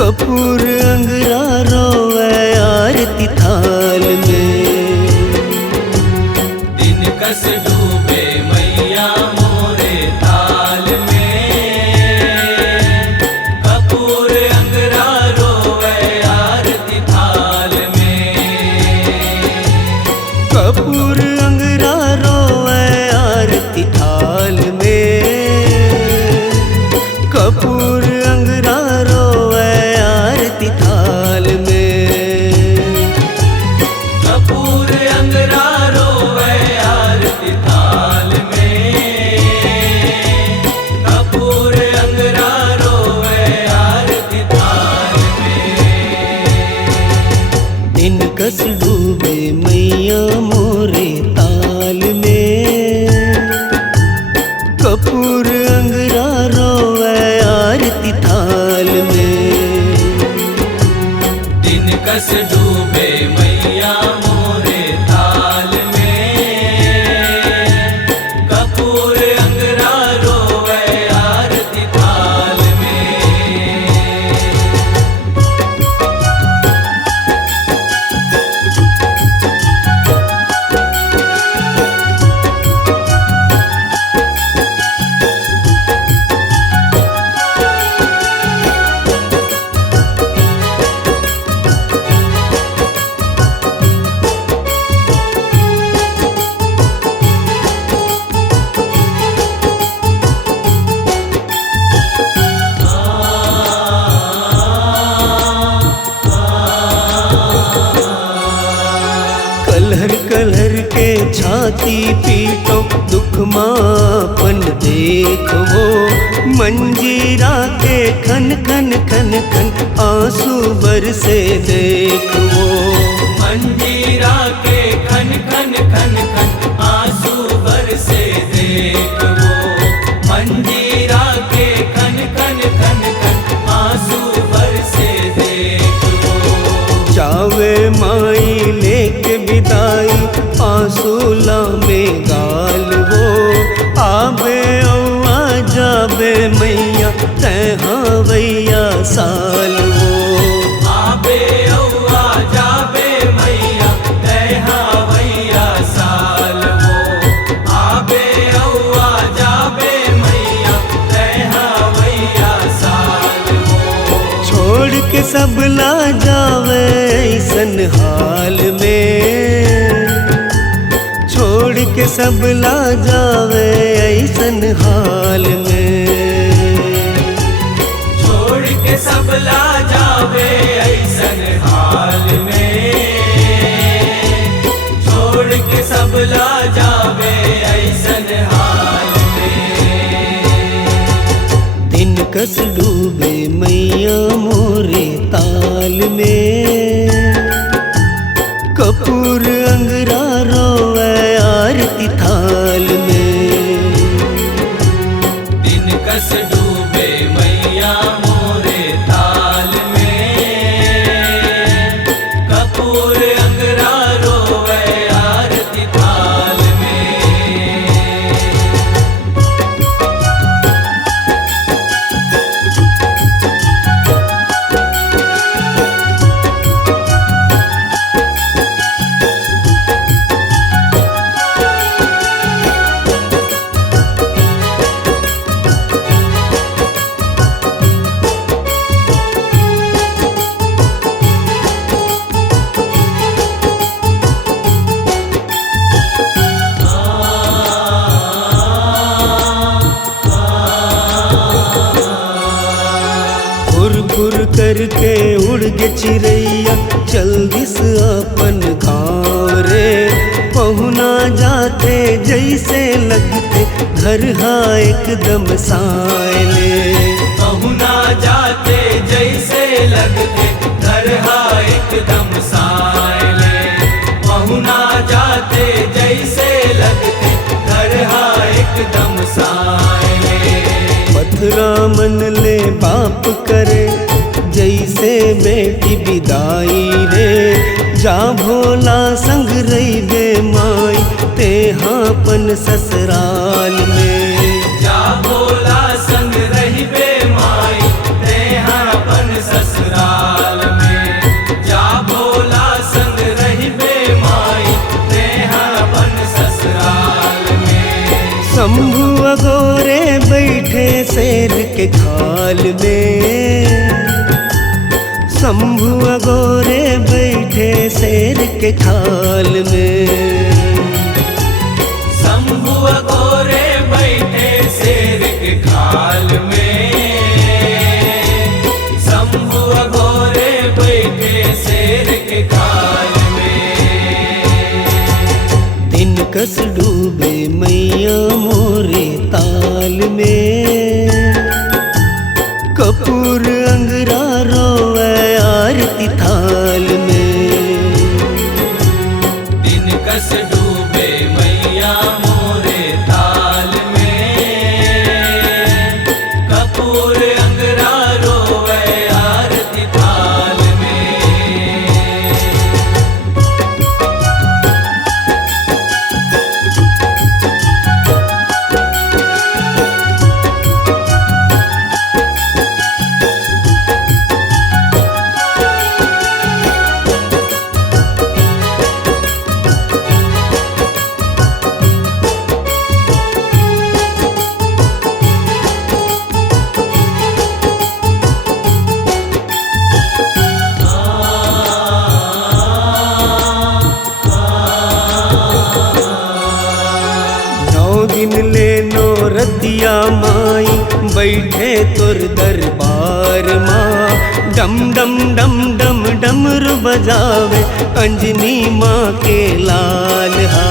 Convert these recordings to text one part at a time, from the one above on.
कपूर अंगरा रोवे आरती थाल में। दिन कस डूबे मैया मोरे ताल में, कपूर अंगरा रोवे आरती थाल में। कपूर अंगरा रोवे आरती थाल में। कपूर अंगरा रोवे आरती थाल में। कपूर अंगरा रोवे आरती थाल में, कपूर अंगरा रोवे आरती थाल में। दिन कस डूबे मैया मोरे ताल में। कपूर अंगरा रोवे आरती थाल में। दिन कस डूबे मैया मोरे ताल में, कपूर अंगरा रोवे आरती थाल में। कलहर कलहर के छाती पीटो दुख मापन देखो। मंजीरा के खन खन खन खन आंसू बरसे देखो। मंजीरा के खन खन खन खन आंसू बरसे देखो। मंजीरा के खन खन खन खन आंसू बरसे देखो। जावे माई लेके विदाई आंसूला में गाल वो। आबे औआ जाबे मैया तैहाँ वैया साल वो। आबे औआ जाबे मैया तैहाँ वैया साल वो। आबे औआ जाबे मैया तैहाँ वैया साल वो। छोड़ के सब ला जावे ऐसन हाल में। छोड़ के सब ला जावे ऐसन हाल में। छोड़ के सब ला जावे ऐसन हाल में। छोड़ के सब ला जावे ऐसन हाल में। दिन कस डूबे मैया मोरे ताल में। कपूर अंगरा रोवे आरती थाल में। दिन कस डूबे मैया मोरे ताल में, कपूर अंगरा रोवे आरती थाल में। फुर फुर करके उड़ गे चिड़ैया चल दिस अपन गाँव रे। पहुना जाते जैसे लगते घर हा एकदम सायले। पहुना जाते जैसे लगते घर हा एकदम सायले। पहुना जाते जैसे लगते घर हा एकदम सायले। पथरा मन ले बाप करे जैसे बेटी विदाई रे। जा भोला संग रही बे माई तेहापन ससुराल में। जा भोला संग रही बे माई तेहापन ससुराल हाल में। शंभु अगोरे बैठे शेर के खाल में। शंभु अगोरे बैठे शेर के खाल में। शंभु अगोरे बैठे शेर के खाल में। दिन कस डूबे मैया मोरे ताल में। कपूर अंगरा रोवे आरती थाल में। दिन कस डूबे मैया मोरे ताल में। कपूर अंगरा रोवे आरती थाल में। दिन ले नो रतिया माई बैठे तुर दरबार माँ। डम डम डम डम डमरू बजावे अंजनी माँ के लाल हा।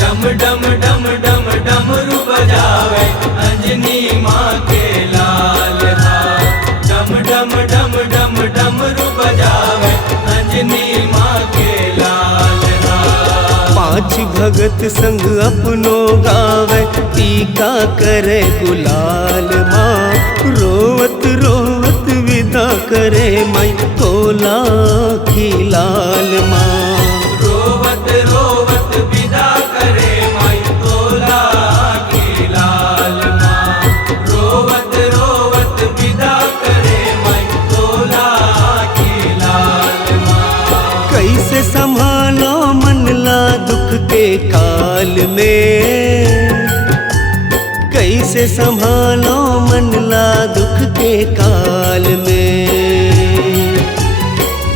डम डम डम डम डमरू बजावे अंजनी माँ के लाल हा। डम डम डम डम डमरू बजावे अंजनी माँ के लाल हा। पांच भगत संग अपनो गावे टीका करे गुलाल माँ। रोवत रोवत विदा करे माई तोला खिलाल माँ। रोवत रोवत विदा करे माई तोला खिलाल माँ। रोवत रोवत विदा करे माई तोला खिलाल माँ। कैसे संभालो मनला दुख के काल में। कैसे संभालो मनला दुख के काल में।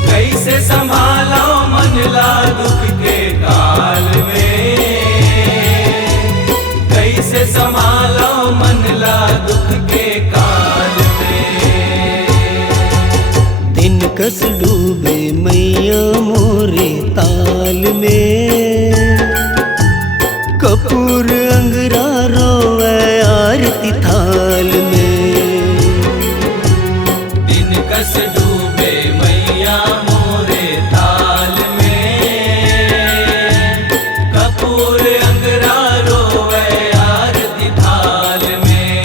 कैसे संभालो मनला दुख के काल में। कैसे संभालो मनला दुख के काल में। दिन कस डूबे मैया मोरे ताल में। कपूर अंगरा रोवे आरती थाल में। दिन कस डूबे मैया मोरे ताल में। कपूर अंगरा रोवे आरती थाल में।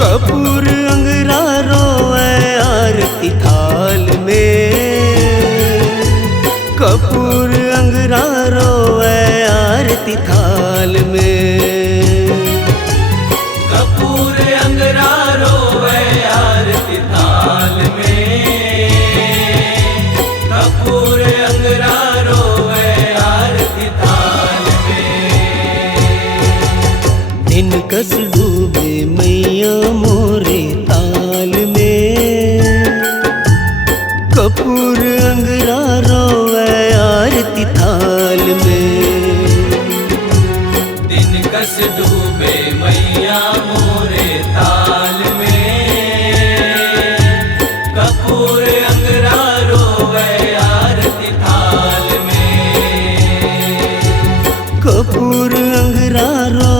कपूर अंगरा रोवे आरती थाल में। कपूर अंगरा रोवे आरती थाल में। कपूर अंगरा रोवे आरती थाल में। कपूर अंगरा रोवे आरती थाल में। दिन कस डूबे मैया मोरे ताल में। कपूर अंगरा रोवे आरती थाल में। दिन कस डूबे मैया मोरे ताल में। कपूर अंगरा रोवे आरती थाल में। कपूर अंगरा रो